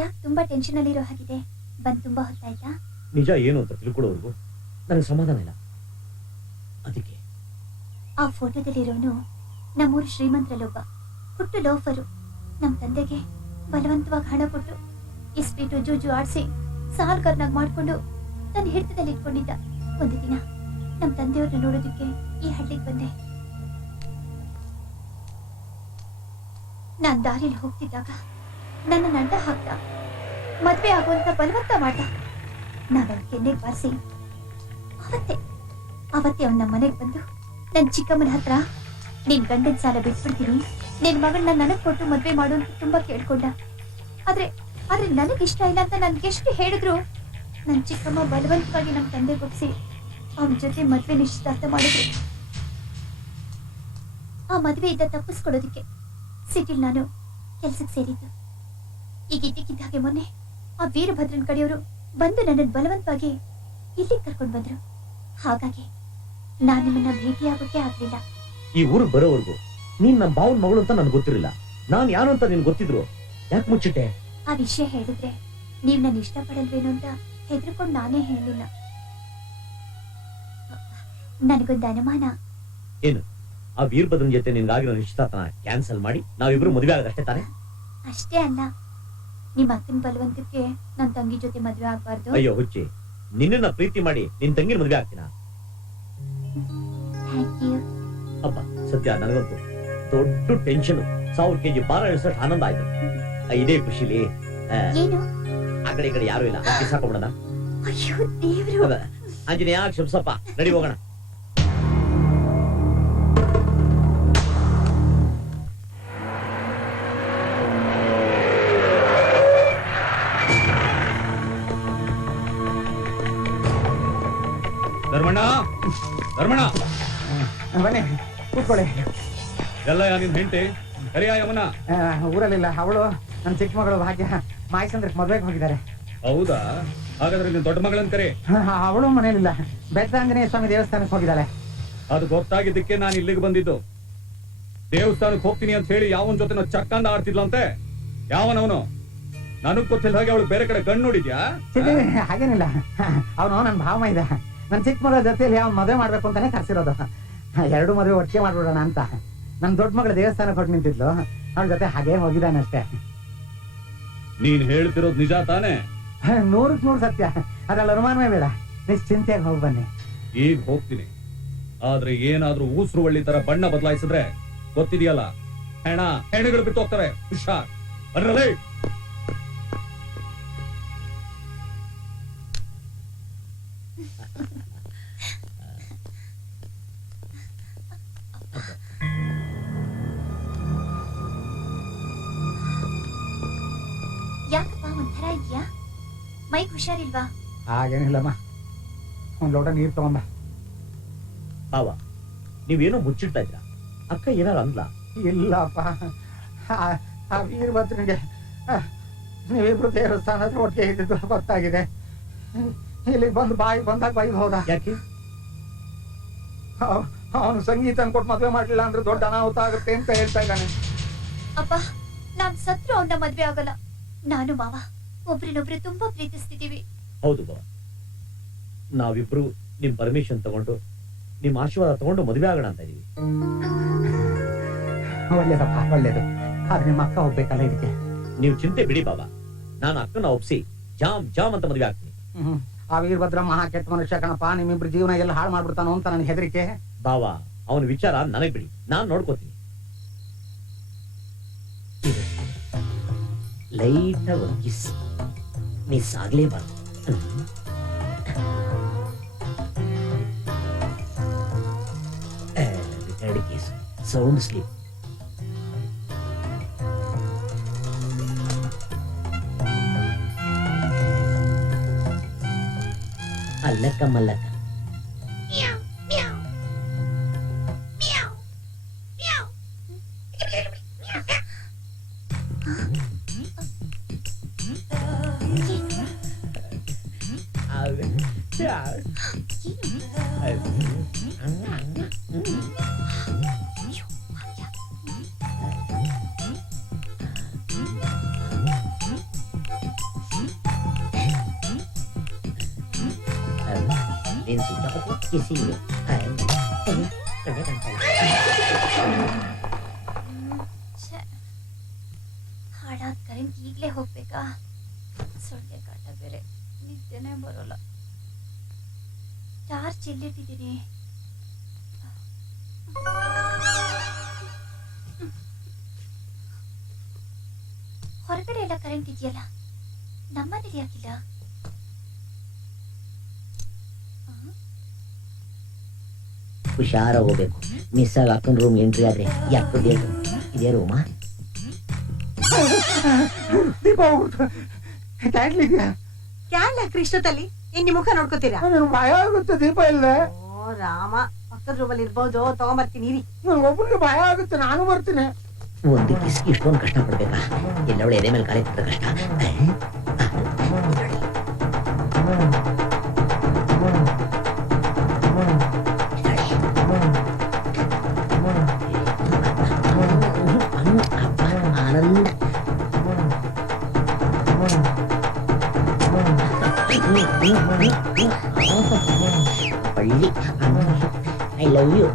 ಯಾಕೆ ತುಂಬಾ ಟೆನ್ಷನ್ ಅಲ್ಲಿ ಇರೋ ಹಾಗಿದೆ? ಬಂದ್ ತುಂಬಾ ಹೊತ್ತಾಯ್ತಾ? ನಿಜ ಏನು ಅಂತ ತಿಳ್ಕೊಳ್ಳೋವರೆಗೂ ನನಗೆ ಸಮಾಧಾನ ಇಲ್ಲ. ಅದಕ್ಕೆ ಆ ಫೋಟೋದಲ್ಲಿರೋನು ನಮ್ಮೂರು ಶ್ರೀಮಂತರಲ್ಲೊಬ್ಬ ಹುಟ್ಟು ಲೋಫರು. ನಮ್ ತಂದೆಗೆ ಬಲವಂತವಾಗಿ ಹಣ ಕೊಟ್ಟು ಇಸ್ಪೀಟು ಜೂಜು ಆಡಿಸಿ ಸಾಲ್ಗಾರನಾಗ್ ಮಾಡ್ಕೊಂಡು ತನ್ನ ಹಿಡಿತದಲ್ಲಿ ಇಟ್ಕೊಂಡಿದ್ದ. ಒಂದು ದಿನ ನಮ್ ತಂದೆಯವ್ರನ್ನ ನೋಡೋದಕ್ಕೆ ಈ ಹಳ್ಳಿಗೆ ಬಂದೆ. ನಾನ್ ದಾರಿಯಲ್ಲಿ ಹೋಗ್ತಿದ್ದಾಗ ನನ್ನ ಅಡ್ಡ ಹಾಕ್ದ. ಮದ್ವೆ ಆಗುವಂತ ಬಲವಂತ ಮಾಡ್ದ. ನಾನು ಕೆನ್ನೆಗೆ ಬಾರಿಸಿ ಅವತ್ತೇ ಅವ್ನ ನಮ್ಮ ಮನೆಗೆ ಬಂದು ನನ್ ಚಿಕ್ಕಮ್ಮನ ಹತ್ರ ನಿನ್ ಗಂಡನ್ ಸಾಲ ಬಿಟ್ಬಿಡ್ತೀನಿ, ನಿನ್ ಮಗಳನ್ನ ನನಗ್ ಕೊಟ್ಟು ಮದ್ವೆ ಮಾಡು ಅಂತ ತುಂಬಾ ಕೇಳ್ಕೊಂಡ. ಆದ್ರೆ ನನಗ್ ಇಷ್ಟ ಇಲ್ಲ ಅಂತ ನನ್ಗೆಷ್ಟು ಹೇಳಿದ್ರು ನನ್ ಚಿಕ್ಕಮ್ಮ ಬಲವಂತವಾಗಿ ನಮ್ ತಂದೆ ಕೊಡ್ಸಿ ಅವನ ಜೊತೆ ಮದ್ವೆ ನಿಶ್ಚಿತಾರ್ಥ ಮಾಡಿದ್ರು. ಆ ಮದ್ವೆಯಿಂದ ತಪ್ಪಿಸ್ಕೊಡೋದಿಕ್ಕೆ ಸಿಟಿಲ್ ನಾನು ಕೆಲ್ಸಕ್ಕೆ ಸೇರಿದ್ದು. ಈಗ ಇದ್ದಕ್ಕಿದ್ದ ಹಾಗೆ ಮೊನ್ನೆ ಆ ವೀರಭದ್ರನ್ ಕಡೆಯವರು ಬಂದು ನನ್ನನ್ನು ಬಲವಂತವಾಗಿ ಇಲ್ಲಿಗೆ ಕರ್ಕೊಂಡು ಬಂದ್ರು. ಹಾಗಾಗಿ ನಾನು ನಿಮ್ಮನ್ನ ಭೇಟಿಯಾಗೋಕೆ ಆಗ್ಲಿಲ್ಲ. ಈ ಊರಿಗೆ ಬರೋವರೆಗೂ ನೀನ್ ನಮ್ಮ ಬಾವನ್ ಮಗಳು ಅಂತ ನನ್ಗೆ ಗೊತ್ತಿರಲಿಲ್ಲ. ನಾನ್ ಯಾರು ಅಂತ ನಿನ್ ಗೊತ್ತಿದ್ರು ಯಾಕೆ ಮುಚ್ಚಿಟ್ಟೆ? ಆ ವಿಷಯ ಹೇಳಿದ್ರೆ ನೀವ್ ನನ್ನ ಇಷ್ಟಪಡಲ್ವೇನೋ ಅಂತ ಹೆದರ್ಕೊಂಡು ನಾನೇ ಹೇಳಿಲ್ಲ. ನನಗೊಂದು ಅನುಮಾನ. ಏನು? ಆ ವೀರಭದ್ರನ್ ಜೊತೆ ನಿನ್ಗಾಗಿರೋ ನಿಶ್ಚಿತಾರ್ಥನ ಕ್ಯಾನ್ಸಲ್ ಮಾಡಿ ನಾವಿಬ್ರು ಮದುವೆ ಆಗೋದಷ್ಟೇ ತಾನೆ? ಅಷ್ಟೇ ಅಲ್ಲ, ನಿಮ್ ಅಕ್ಕನ ಬಲವಂತಕ್ಕೆ ನನ್ ತಂಗಿ ಜೊತೆ ಮದ್ವೆ ಆಗ್ಬಾರ್ದು. ಅಯ್ಯೋ ಹುಚ್ಚಿ, ನಿನ್ನ ಪ್ರೀತಿ ಮಾಡಿ ನಿನ್ ತಂಗಿನ ಮದುವೆ ಆಗ್ತೀನ? ಅಪ್ಪ ಸತ್ಯ, ನನಗಂತೂ ದೊಡ್ಡ ಟೆನ್ಷನ್. 1000 kg ಭಾರ ಇಳಿಸೋಷ್ಟು ಆನಂದ ಆಯ್ತು. ಇದೇ ಖುಷಿಲಿ ಆ ಕಡೆ ಈ ಕಡೆ ಯಾರು ಇಲ್ಲ, ಕಿಸಾಕೊಂಡ್ಬಿಡೋಣ. ಆಂಜನೇಯ ಕ್ಷಮಿಸಪ್ಪ, ನಡಿ ಹೋಗೋಣ. ಧರ್ಮಣ್ಣ, ಧರ್ಮಣ್ಣ, ಬನ್ನಿ ಕೂತ್ಕೊಳ್ಳಿ. ಎಲ್ಲ ನಿನ್ ಹೆಂಡತಿ ಕರಿಯ ಯಮನ ಊರಲ್ಲಿಲ್ಲ. ಅವಳು ನನ್ನ ಚಿಕ್ಕ ಮಗಳು ಭಾಗ್ಯ ಮಾಯಸಂದ್ರಕ್ಕೆ ಮದ್ವೆಗೆ ಹೋಗಿದ್ದಾರೆ. ಹೌದಾ? ಹಾಗಾದ್ರೆ ನಿನ್ ದೊಡ್ಡ ಮಗಳನ್ ಕರೆ. ಅವಳು ಮನೇಲಿಲ್ಲ, ಬೆಟ್ಟಾಂಜನೇಯ ಸ್ವಾಮಿ ದೇವಸ್ಥಾನಕ್ಕೆ ಹೋಗಿದ್ದಾಳೆ. ಅದು ಗೊತ್ತಾಗಿದ್ದಕ್ಕೆ ನಾನು ಇಲ್ಲಿಗೆ ಬಂದಿದ್ದು. ದೇವಸ್ಥಾನಕ್ಕೆ ಹೋಗ್ತೀನಿ ಅಂತ ಹೇಳಿ ಯಾವನ್ ಜೊತೆ ಚಕ್ಕಂದ ಆಡ್ತಿದ್ಲಂತೆ. ಯಾವನವನು? ನನಗ್ ಗೊತ್ತಿಲ್ಲ ಹಾಗೆ ಅವಳು ಬೇರೆ ಕಡೆ ಕಣ್ಣು ನೋಡಿದ್ಯಾ? ಹಾಗೇನಿಲ್ಲ, ಅವನು ನನ್ನ ಭಾವ ಇದೆ. ನನ್ನ ಚಿಕ್ಕ ಮಗಳ ಜೊತೆಯಲ್ಲಿ ಅವ್ನು ಮದುವೆ ಮಾಡ್ಬೇಕು ಅಂತಾನೆ ಕರ್ಸಿರೋದು. 2 ಮದುವೆ ಒಟ್ಟಿಗೆ ಮಾಡ್ಬಿಡೋಣ ಅಂತ. ನನ್ನ ದೊಡ್ಡ ಮಗಳ ದೇವಸ್ಥಾನಕ್ಕೆ ಹೊಟ್ಟು ನಿಂತಿದ್ಲು, ಅವಳ ಜೊತೆ ಹಾಗೆ ಹೋಗಿದ್ದಾನಷ್ಟೇ. ನೀನ್ ಹೇಳ್ತಿರೋದು ನಿಜ ತಾನೆ? 100ಕ್ಕೆ 100 ಸತ್ಯ, ಅದ್ರಲ್ಲಿ ಅನುಮಾನವೇ ಬೇಡ. ನಿಶ್ಚಿಂತೆಯಾಗಿ ಹೋಗಿ ಬನ್ನಿ. ಈಗ ಹೋಗ್ತೀನಿ, ಆದ್ರೆ ಏನಾದ್ರೂ ಊಸ್ರು ಒಳ್ಳಿ ತರ ಬಣ್ಣ ಬದಲಾಯಿಸಿದ್ರೆ ಗೊತ್ತಿದೆಯಲ್ಲ, ಹೆಣಗಳು ಬಿಟ್ಟು ಹೋಗ್ತವೆ. ಹುಷಾರ್ ಬರ್ರಲೇ. ಯಾಕಪ್ಪ ಒಂಥರ ಇದ್ಯಾ? ಮೈಕ್ ಹುಷಾರಿಲ್ವಾ? ಹಾಗೇನಿಲ್ಲಮ್ಮ, ಒಂದ್ ಲೋಟ ನೀರ್ ತಗೊಂಡ. ಬಾವ, ನೀವೇನೋ ಮುಚ್ಚಿಡ್ತಾ ಇದ್ರ. ಅಕ್ಕ ಏನಾರು ಅಂದ್ಲ? ಇಲ್ಲಪ್ಪ, ಆ ವೀರಭದ್ರನಿಗೆ ನೀವಿಬ್ರು ದೇವಸ್ಥಾನ ಹತ್ರ ಒಟ್ಟಿಗೆ ಇದ್ದಿದ್ದು ಗೊತ್ತಾಗಿದೆ. ಇಲ್ಲಿಗೆ ಬಂದು ಬಂದಾಗ ಬಾಯಿ ಹೋದ. ಯಾಕೆ? ಅವನು ಸಂಗೀತ ಅನ್ಕೊಟ್ಟು ಮದ್ವೆ ಮಾಡ್ಲಿಲ್ಲ ಅಂದ್ರೆ ದೊಡ್ಡ ಅನಾಹುತ ಆಗುತ್ತೆ ಅಂತ ಹೇಳ್ತಾ ಇದ್ದಾನೆ. ಅಪ್ಪ, ನಾನ್ ಸತ್ರು ಅವನ ಮದ್ವೆ ಆಗಲ್ಲ. ನಾನು ಮಾವ ಒಬ್ರಿನೊಬ್ರು ತುಂಬಾ ಪ್ರೀತಿಸ್ತಿದೀವಿ. ಹೌದು ಬಾವ, ನಾವಿಬ್ರು ನಿಮ್ ಪರ್ಮಿಷನ್ ತಗೊಂಡು ನಿಮ್ ಆಶೀರ್ವಾದ ತಗೊಂಡು ಮದುವೆ ಆಗೋಣ ಅಂತ ಇದೀವಿ. ಒಳ್ಳೇದಪ್ಪ, ಒಳ್ಳೇದು. ಆದ್ರೆ ನಿಮ್ಮ ಅಕ್ಕ ಹೋಗ್ಬೇಕಲ್ಲ ಇದಕ್ಕೆ. ನೀವು ಚಿಂತೆ ಬಿಡಿ ಬಾಬಾ, ನಾನು ಅಕ್ಕನ ಒಪ್ಸಿ ಜಾಮ್ ಅಂತ ಮದುವೆ ಆಗ್ತೀನಿ. ಆ ವೀರಭದ್ರ ಮಹಾ ಕೆಟ್ಟ ಮನುಷ್ಯ ಕಣಪ್ಪ. ನಿಮ್ಮಿಬ್ರು ಜೀವನ ಎಲ್ಲ ಹಾಳು ಮಾಡ್ಬಿಡ್ತಾನೋ ಅಂತ ನನ್ ಹೆದರಿಕೆ. ಬಾವಾ, ಅವನ ವಿಚಾರ ನನಗ್ ಬಿಡಿ, ನಾನ್ ನೋಡ್ಕೋತೀನಿ. ಲೈಟ್ ಕಿಸ್ ಮಿಸ್ ಆಗ್ಲೇಬಾರ್ದು. Sound sleep. ಅಲ್ಲಕ್ಕ ಮಲ್ಲಕ್ಕ. ನೀನ್ ಸಿಕ್ಕಾಪಟ್ಟೆ ಕಿಸಿಂಗ್ ಕಣ್ಣೆ ಕಾಣ್ತಾ ಇಲ್ಲ. ಹಾಳಾದ ಕರೆಂಟ್ ಈಗ್ಲೇ ಹೋಗ್ಬೇಕಾ? ಸೊಳ್ಳೆ ಕಾಟ ಬೇರೆ, ನಿದ್ದೆನೇ ಬರೋಲ್ಲ. ಚಾರ್ಜ್ ಎಲ್ಲಿಟ್ಟಿದ್ದೀನಿ? ಹೊರಗಡೆ ಎಲ್ಲ ಕರೆಂಟ್ ಇದೆಯಲ್ಲ, ನಮ್ಮನೇಲಿ ಯಾಕಿಲ್ಲ? ಹುಷಾರ ಹೋಗ್ಬೇಕು. ಮಿಸ್ ಆಗಿ ಅಕ್ಕನ ರೂಮ್ ಎಂಟ್ರಿ ಆದ್ರೆ ಯಾಕೆ ಇದೇ ರೂಮಾ? ದೀಪ ಹೋಗ್ಬಿಟ್ಟು ಕ್ಯಾಂಡ್ಲಿಗೆ ಕ್ಯಾಂಡ್ಲ ಕೃಷ್ಣದಲ್ಲಿ ಏನ್ ನಿಮ್ ಮುಖ ನೋಡ್ಕೋತೀರಾ? ನನಗೆ ಭಯ ಆಗುತ್ತೆ ದೀಪ ಇಲ್ಲದೆ. ಓ ರಾಮ, ಪಕ್ಕದ ರೂಮಲ್ಲಿ ಇರ್ಬೋದು, ತಗೊಂಬರ್ತೀನಿ ಇರಿ. ಒಬ್ಬನಿಗೆ ಭಯ ಆಗುತ್ತೆ, ನಾನು ಬರ್ತೀನಿ. ಒಂದು ಕಿಸ್ಗೆ ಇಷ್ಟೊಂದು ಕಷ್ಟ ಪಡ್ಬೇಕಾ? ಎಲ್ಲವಳು ಎದೆ ಮೇಲೆ ಕಾಲಿಟ್ಟ ಕಷ್ಟ. ಆನಂದ ಪಳ್ಳಿ ಐ ಲವ್ ಯು.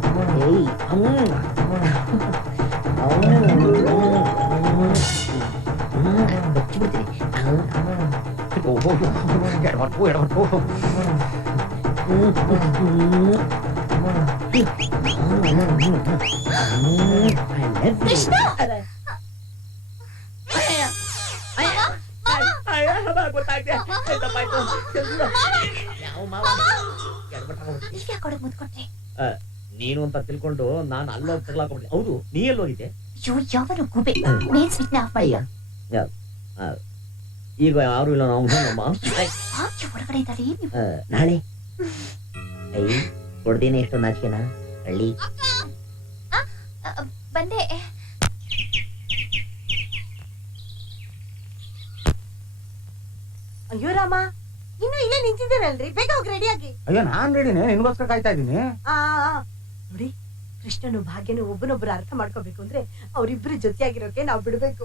ನೀನು ಅಂತ ತಿಳ್ಕೊಂಡು ನಾನು ಅಲ್ಲೋಗಿ ತಗ್ಲಾಕೊಂಡ್ಬಿಟ್ಟೆ. ಹೌದು, ನೀ ಎಲ್ಲೋಗಿದ್ದೆ? ಅಯ್ಯೋ, ಯಾವನು ಗೂಬೆ ಮೇನ್ ಸ್ವಿಚ್ ಆಫ್ ಮಾಡಿ. ಈಗ ಯಾರು ಇಲ್ಲ, ನಾವು ನಮ್ಮ ಹೊರಗಡೆ ಇದ್ದಾರೆ. ನಾಳೆ ಕೊಡ್ದೇನೆ ಎಷ್ಟು ನಾಚಿಕೆನಾ ಹಳ್ಳಿ. ಬಂದೆ. ಅಯ್ಯೋ ರಾಮ, ಇನ್ನು ಇಲ್ಲೇ ನಿಂತಿದ್ದೀರಲ್ರಿ, ಬೇಗ ಹೋಗಿ ರೆಡಿಯಾಗಿ. ಅಯ್ಯೋ ನಾನ್ ರೆಡಿನೇ, ನಿನ್ಗೋಸ್ಕರ ಕಾಯ್ತಾ ಇದ್ದೀನಿ. ನೋಡಿ, ಕೃಷ್ಣನು ಭಾಗ್ಯನು ಒಬ್ಬನೊಬ್ಬರು ಅರ್ಥ ಮಾಡ್ಕೋಬೇಕು ಅಂದ್ರೆ ಅವ್ರಿಬ್ರು ಜೊತೆಯಾಗಿರೋಕೆ ನಾವ್ ಬಿಡ್ಬೇಕು.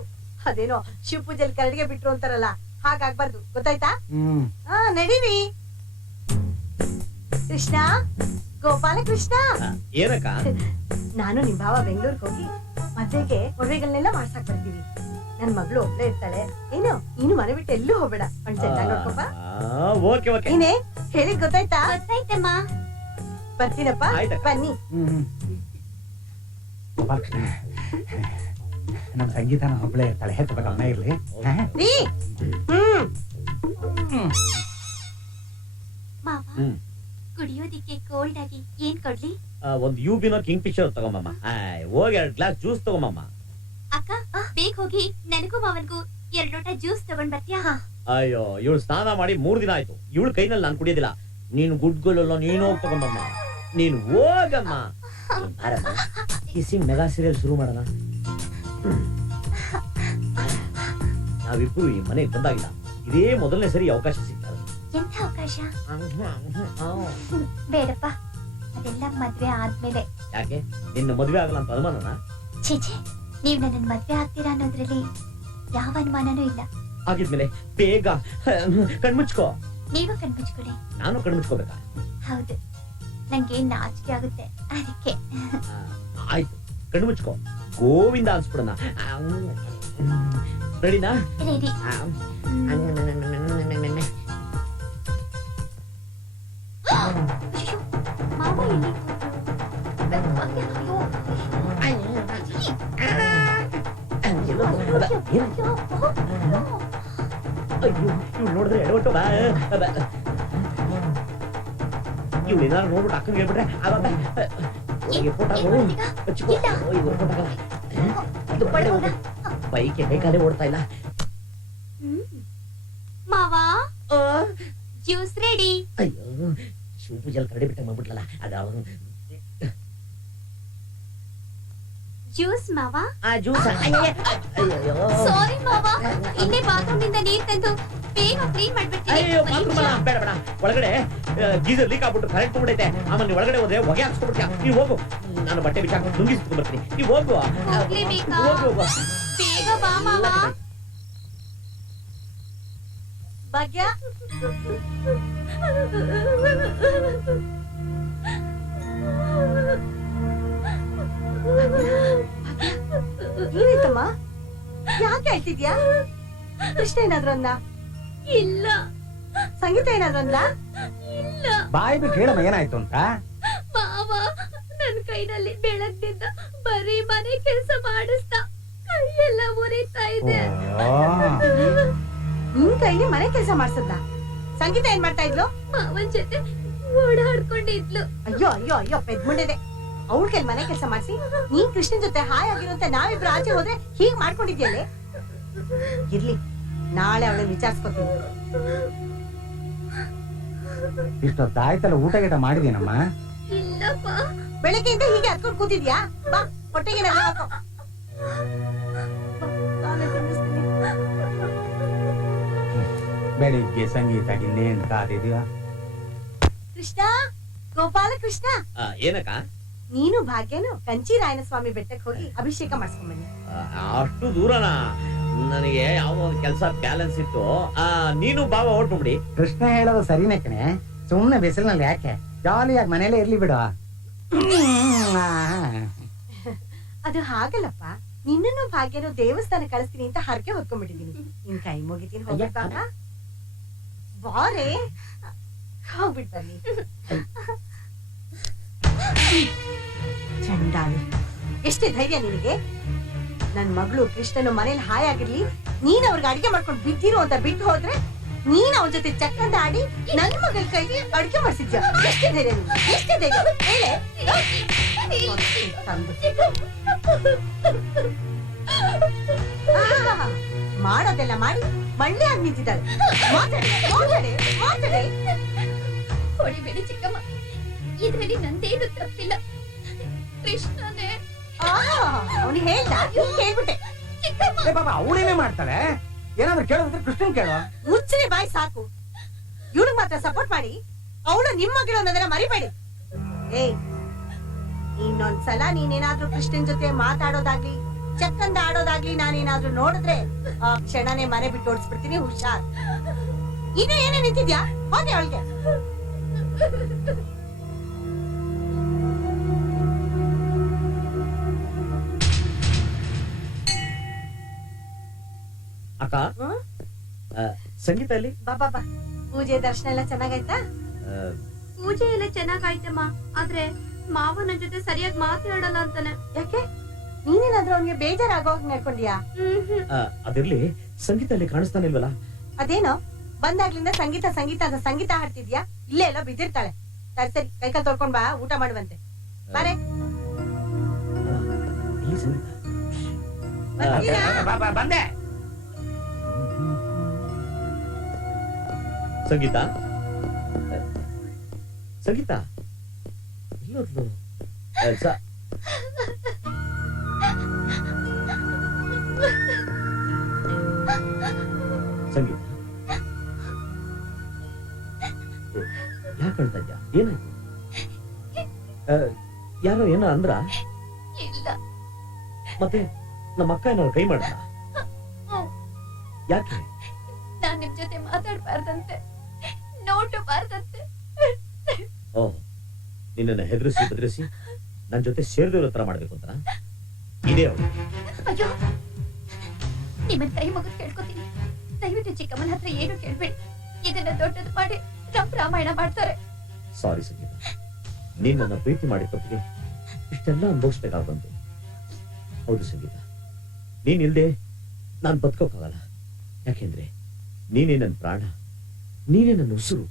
ಅದೇನೋ ಶಿವ ಪೂಜೆಲಿ ಕರಡಿಗೆ ಬಿಟ್ರು ಅಂತಾರಲ್ಲ, ಹಾಗಾಗ್ಬಾರ್ದು, ಗೊತ್ತಾಯ್ತಾ? ನಡೀರಿ. ಕೃಷ್ಣ, ಗೋಪಾಲ ಕೃಷ್ಣ. ಏನಕ್ಕ? ನಾನು ನಿಮ್ ಭಾವ ಬೆಂಗಳೂರಿಗೆ ಹೋಗಿ ಮದ್ವೆಗೆ ಒಡವೆಗಳನ್ನೆಲ್ಲ ಮಾಡ್ಸಾಕ್ ಬರ್ತೀವಿ. ನನ್ ಮಗಳು ಒಬ್ಳೆ ಇರ್ತಾಳೆ. ಏನು ನೀನು ಮನೆ ಬಿಟ್ಟು ಎಲ್ಲೂ ಹೋಗ್ಬೇಡ, ಅವ್ಳ್ ಚೆನ್ನಾಗ್ ನೋಡ್ಕೊಪ್ಪ. ಏನೇ ಹೇಳಿದ್ ಗೊತ್ತಾಯ್ತಾ? ಗೊತ್ತಾಯ್ತಮ್ಮ. ಬರ್ತೀನಪ್ಪ, ಬನ್ನಿ. ನಮ್ ಸಂಗೀತನ ಒಬ್ಳೆ ಇರ್ತಾಳೆ, ಹೇಳ್ಕೋಬೇಕು, ಅಮ್ಮ ಇರ್ಲಿ. ಮಾವ, ಕುಡಿಯೋದಿಕ್ಕೆ ಕೋಲ್ಡ್ ಆಗಿ ಏನ್ ಕೊಡ್ಲಿ? ಒಂದು ಯೂಬಿನೋ ಕಿಂಗ್ ಫಿಶರ್ ತಗೊಂಬಮ್ಮ. ಹೋಗಿ 2 ಗ್ಲಾಸ್ ಜ್ಯೂಸ್ ತಗೊಂಬಮ್ಮ. ಅಕ್ಕ, ಬೇಗ ಹೋಗಿ ನನಗೂ ಮಾವನ್ಗೂ 2 ಲೋಟ ಜ್ಯೂಸ್ ತಗೊಂಡ್ ಬರ್ತೀಯಾ? ಅಯ್ಯೋ, ಇವಳು ಸ್ನಾನ ಮಾಡಿ 3 ದಿನ ಆಯ್ತು. ಇವಳು ಕೈನಲ್ಲಿ ನಾನು ಕುಡಿಯೋದಿಲ್ಲ. ನೀನು ಗುಡ್ಗೊಲ್ಲ, ನೀನು ಹೋಗಿ ತಗೊಂಬಮ್ಮ. ನೀನು ಹೋಗಮ್ಮ. ಬಾರಮ್ಮ, ಕಿಸ್ಸಿಂಗ್ ಮೆಗಾ ಸೀರಿಯಲ್ ಶುರು ಮಾಡೋಣ. ನಾವಿಬ್ರು ಈ ಮನೆಗೆ ಬಂದಾಗಿಲ್ಲ ಇದೇ ಮೊದಲನೇ ಸರಿ ಅವಕಾಶ ಸಿಗ್ತಾರೆ. ಎಂಥ ಅವಕಾಶ? ಬೇಡಪ್ಪ, ಅದೆಲ್ಲ ಮದ್ವೆ ಆದ್ಮೇಲೆ. ಯಾಕೆ, ನಿನ್ನ ಮದುವೆ ಆಗಲ್ಲ ಅಂತ ಅನುಮಾನನ? ಛೀ, ನೀವ್ ನನ್ನ ಮದ್ವೆ ಆಗ್ತೀರಾ ಅನ್ನೋದ್ರಲ್ಲಿ ಯಾವ ಅನುಮಾನನೂ ಇಲ್ಲ. ಆಗಿದ್ಮೇಲೆ ಬೇಗ ಕಣ್ಮುಚ್ಕೋ. ನೀವು ಕಣ್ಮುಚ್ಕೊಡಿ. ನಾನು ಕಣ್ಮುಚ್ಕೋಬೇಕಾ? ಹೌದು, ನಂಗೆ ನಾಚಿಕೆ ಆಗುತ್ತೆ, ಅದಕ್ಕೆ. ಆಯ್ತು, ಕಣ್ಮುಚ್ಕೋ. ಗೋವಿಂದ ಅನ್ಸ್ಬಿಡೋಣ. ರೆಡಿನಾ? ರೆಡಿ. ಮಾವ ಎಲ್ಲಿ? ನೋಡಿದ್ರೆ ಎಡವಟ್ಟು ಇವ್ಳು ಏನಾರು ನೋಡ್ಬಿಟ್ಟು ಅಕ್ಕನಿಗೆ ಹೇಳ್ಬಿಟ್ರೆ ಬೈಕ್ ಬೇಕಾದ್ರೆ ಓಡ್ತಾ ಇಲ್ಲ. ಮಾವ, ಜ್ಯೂಸ್ ರೆಡಿ. ಅಯ್ಯೋ, ಶಿವ ಪೂಜೆಲ್ ಕರಡಿ ಬಿಟ್ಟ ಮಾಡ್ಬಿಟ್ಲಲ್ಲ ಅದ. ಜ್ಯೂಸ್ ಮಾವ. ಜ್ಯೂಸ್. ಸಾರಿ ಮಾವ, ಇಲ್ಲೇ ಬಾತ್ರೂಮ್ ನಿಂದ ನೀರ್ ತಂದು ಬೇಗ ಕ್ಲೀನ್ ಮಾಡ್ಬಿಡ್ತೀನಿ. ಬೇಡ ಬೇಡ, ಒಳಗಡೆ ಗೀಸರ್ ಲೀಕ್ ಆಗ್ಬಿಟ್ಟು ಕರೆಂಟ್ ತಗೊಂಡೈತೆ. ಆಮೇಲೆ ನೀವು ಒಳಗಡೆ ಹೋದ್ರೆ ಹೊಗೆ ಹಾಕ್ಸ್ಕೊಬಿಡ್ತೀಯ. ನೀವು ಹೋಗು, ನಾನು ಬಟ್ಟೆ ಬಿಚ್ಚಾಕ ನುಂಗಿ ಸುತ್ಕೊಂಡ್ ಬರ್ತೀನಿ. ನೀವು ಹೋಗು. ಬೇಗ ಬಾ ಮಾವ. ಭಾಗ್ಯ ಏನಾಯ್ತಮ್ಮ ಯಾಕೆ ಹೇಳ್ತಿದ್ಯಾ ಕೃಷ್ಣ ಏನಾದ್ರು ಅಂದ ಇಲ್ಲ ಸಂಗೀತ ಏನಾದ್ರು ಅಂದ ಇಲ್ಲ ಬಾಯಿ ಬಿಟ್ಟು ಹೇಳಮ್ಮ ಏನಾಯ್ತು ಅಂತ. ಮಾವ ನನ್ ಕೈನಲ್ಲಿ ಬೆಳಗ್ನಿಂದ ಬರೀ ಮನೆ ಕೆಲಸ ಮಾಡಿಸ್ತಾ ಕೈಯೆಲ್ಲ ಮುರಿತಾ ಇದೆ. ನಿನ್ ಕೈಲಿ ಮನೆ ಕೆಲಸ ಮಾಡ್ಸದ್ನ ಸಂಗೀತ ಏನ್ ಮಾಡ್ತಾ ಇದ್ಲು ಮಾವನ್ ಜೊತೆ ಓಡಾಡ್ಕೊಂಡಿದ್ಲು. ಅಯ್ಯೋ ಅಯ್ಯೋ ಅಯ್ಯೋ ಪೆದ್ಮುಂಡೆದೆ ಅವಳ ಕೈಲಿ ಮನೆ ಕೆಲಸ ಮಾಡ್ಸಿ ನೀನ್ ಕೃಷ್ಣನ್ ಜೊತೆ ಹಾಯ್ ಆಗಿರುವಂತ ನಾವಿಬ್ರು ಆಚೆ ಹೋದ್ರೆ ಹೀಗ್ ಮಾಡ್ಕೊಂಡಿದ್ಯಲ್ಲೇ ಇರ್ಲಿ ನಾಳೆ ಅವಳನ್ನ ವಿಚಾರಿಸ್ಕೊತೀನಿ. ಇಷ್ಟೊತ್ತಾಯ್ತಲ್ಲ ಊಟ ಗೀಟ ಮಾಡಿದೀನಮ್ಮ. ಇಲ್ಲಪ್ಪ ಬೆಳಗ್ಗೆಯಿಂದ ಹೀಗೆ ಹತ್ಕೊಂಡ್ ಕೂತಿದ್ಯಾ ಬಾ ಹೊಟ್ಟೆಗೆ ಏನಾದ್ರು ಹಾಕೋ. ಬಾ, ನಾನೇ ತಿನ್ನಿಸ್ತೀನಿ. ಬೆಳಿಗ್ಗೆ ಸಂಗೀತಕ್ಕೆ ಇನ್ನೇನ್ ಕಾದಿದ್ಯಾ? ಕೃಷ್ಣ ಗೋಪಾಲ ಕೃಷ್ಣ ಏನಕ್ಕ? ನೀನು ಭಾಗ್ಯನು ಕಂಚಿ ರಾಯನ ಸ್ವಾಮಿ ಬೆಟ್ಟಕ್ಕೆ ಹೋಗಿ ಅಭಿಷೇಕ ಮಾಡಿಸ್ಕೊಂಡ್ ಬನ್ನಿ. ಅಷ್ಟು ದೂರನಾ? ನನಗೆ ಯಾವ ಒಂದು ಕೆಲಸ ಬ್ಯಾಲೆನ್ಸ್ ಇತ್ತು. ನೀನು ಬಾವ ಹೊರಟ್ಬಿಡಿ. ಕೃಷ್ಣ ಹೇಳೋದು ಸರಿನೇ ಕಣೆ, ಸುಮ್ನೆ ಬಿಸಿಲಿನಲ್ಲಿ ಯಾಕೆ, ಜಾಲಿಯಾಗಿ ಮನೇಲೆ ಇರ್ಲಿ ಬಿಡು. ಅದು ಹಾಗಲ್ಲಪ್ಪ, ನಿನ್ನನ್ನು ಭಾಗ್ಯನು ದೇವಸ್ಥಾನ ಕಳಿಸ್ತೀನಿ ಅಂತ ಹರಕೆ ಹೊತ್ಕೊಂಡ್ಬಿಟ್ಟಿದೀನಿ. ನಿನ್ ಕೈ ಮುಗಿತೀನಿ ಹೋಗ್ಬೇಕಾ? ಬಾರೆ ಹೋಗ್ಬಿಟ್ ಬನ್ನಿ. ಚಂಡಾಲಿ, ಎಷ್ಟೇ ಧೈರ್ಯ ನಿನಗೆ? ನನ್ ಮಗಳು ಕೃಷ್ಣನು ಮನೇಲಿ ಹಾಯಾಗಿರ್ಲಿ, ನೀನ್ ಅವ್ರಿಗೆ ಅಡಿಗೆ ಮಾಡ್ಕೊಂಡು ಬಿದ್ದಿರು ಅಂತ ಬಿಟ್ಟು ಹೋದ್ರೆ ನೀನ್ ಅವನ ಜೊತೆ ಚಕ್ಕಂತ ಆಡಿ ನನ್ ಮಗಳ ಕೈಗೆ ಅಡಿಗೆ ಮಾಡ್ಸಿದ್ಯಾ? ಎಷ್ಟೇ ಧೈರ್ಯ ನಿನ್ಗೆ? ಎಷ್ಟೇ ಧೈರ್ಯ ಹೇಳೆ. ಮಾಡೋದೆಲ್ಲ ಮಾಡಿ ಮಳ್ಳಿ ಆಗಿ ನಿಂತಿದ್ದಾಳೆ. ಮಾತಾಡಿ ಮಾತಾಡಿ ಮಾತಾಡಿ. ಹೊಡಿಬೇಡಿ ಚಿಕ್ಕಮ್ಮ, ಇದ್ರಲ್ಲಿ ನಂದೇನು ತಪ್ಪಿಲ್ಲ. ಕೃಷ್ಣನೇ ಅವನಿಗೆ ಹೇಳ್ದ ಕೇಳ್ಬಿಟ್ಟೆ. ಅವಳೇನೇ ಮಾಡ್ತಾಳೆ, ಏನಾದ್ರು ಕೇಳೋದ್ರೆ ಕೃಷ್ಣನ್ ಕೇಳೋ. ಮುಚ್ಚನೆ ಬಾಯಿ ಸಾಕು. ಇವಳಿಗೆ ಮಾತ್ರ ಸಪೋರ್ಟ್ ಮಾಡಿ ಅವಳು ನಿಮ್ಮ ಮಗಳು ಅನ್ನೋದನ್ನ ಮರಿಬೇಡಿ. ಏಯ್, ಇನ್ನೊಂದ್ಸಲ ನೀನೇನಾದ್ರೂ ಕೃಷ್ಣನ್ ಜೊತೆ ಮಾತಾಡೋದಾಗ್ಲಿ ಚಕ್ಕಂದ ಆಡೋದಾಗ್ಲಿ ನಾನೇನಾದ್ರೂ ನೋಡಿದ್ರೆ ಆ ಕ್ಷಣನೇ ಮನೆ ಬಿಟ್ಟು ಓಡಿಸ್ಬಿಡ್ತೀನಿ. ಹುಷಾರ್. ಇನ್ನು ಏನೇ ನಿಂತಿದ್ಯಾ? ಹೋಗಿ ಅವಳಿಗೆ. ಅಕ್ಕ, ಸಂಗೀತ ಅಲ್ಲಿ ಬಾ ಬಾ. ಪೂಜೆ ದರ್ಶನ ಎಲ್ಲ ಚೆನ್ನಾಗಾಯ್ತಾ? ಪೂಜೆ ಎಲ್ಲ ಚೆನ್ನಾಗಾಯ್ತಮ್ಮ, ಆದ್ರೆ ಮಾವ ನನ್ ಜೊತೆ ಸರಿಯಾಗಿ ಮಾತಾಡಲ್ಲ ಅಂತಾನೆ. ಯಾಕೆ? ನೀನೇನಾದ್ರೂ ಅವ್ನಿಗೆ ಬೇಜಾರಾಗೋಗ್ ನಡ್ಕೊಂಡಿಯಾ? ಅದಿರ್ಲಿ, ಸಂಗೀತ ಅಲ್ಲಿ ಕಾಣಿಸ್ತಾನೆ ಇಲ್ವಲ್ಲ? ಅದೇನೋ ಬಂದಾಗ್ಲಿಂದ ಸಂಗೀತ ಸಂಗೀತ ಅಂತ ಸಂಗೀತ ಹಾಡ್ತಿದ್ಯಾ? ಇಲ್ಲೇ ಎಲ್ಲ ಬಿದ್ದಿರ್ತಾಳೆ. ಸರಿ ಸರಿ, ಕೈಕಾಲ್ ತೊಳ್ಕೊಂಡ್ ಬಾ, ಊಟ ಮಾಡುವಂತೆ. ಬಾರೆ. ಇಲ್ಲಿ ಸಂಗೀತ. ಬರ್ತೀರಾ? ಬಂದೆ. ಸಂಗೀತ, ಸಂಗೀತ ಇಲ್ಲೋದ್ಲು. ಸಂಗೀತ, ಯಾಕೆ ಹೇಳ್ತಾ ಇದ್ಯಾ? ಏನಾಯ್ತು? ಯಾರೋ ಏನೋ ಅಂದ್ರ? ಇಲ್ಲ. ಮತ್ತೆ ನಮ್ಮ ಅಕ್ಕ ಏನಾದ್ರು ಕೈ ಮಾಡ್ದ? ಯಾಕೆ? ನಾನ್ ನಿಮ್ ಜೊತೆ ಮಾತಾಡ್ಬಾರ್ದಂತೆ, ನೋಟಬಾರ್ದಂತೆ. ಓಹ್, ನಿನ್ನನ್ನು ಹೆದರಿಸಿ ಬೆದರಿಸಿ ನನ್ ಜೊತೆ ಸೇರಿದವ್ರ ಹತ್ರ ಮಾಡ್ಬೇಕು ಅಂತ ಇದೇ ಅವ್ರು. ಅಯ್ಯೋ, ನಿಮ್ಮನ್ ಕೈ ಮುಗಿದು ಕೇಳ್ಕೊತೀನಿ, ದಯವಿಟ್ಟು ಚಿಕ್ಕಮ್ಮನ ಹತ್ರ ಏನು ಕೇಳ್ಬೇಡಿ. ಇದನ್ನ ದೊಡ್ಡದು ಮಾಡಿ ರಾಮಾಯಣ ಮಾಡ್ತಾರೆ. ಸಾರಿ ಸಂಗೀತ, ನೀನ್ ನನ್ನ ಪ್ರೀತಿ ಮಾಡಿ ತಪ್ಪಿಗೆ ಇಷ್ಟೆಲ್ಲ ಅನುಭವಿಸ್ಬೇಕಾಗ್ ಬಂತು. ಹೌದು ಸಂಗೀತ, ನೀನ್ ಇಲ್ದೆ ನಾನ್ ಬದುಕೋಕ್ಕಾಗಲ್ಲ. ಯಾಕೆಂದ್ರೆ ನೀನೇ ನನ್ನ ಪ್ರಾಣ, ನೀನೇ ನನ್ನ ಉಸಿರು.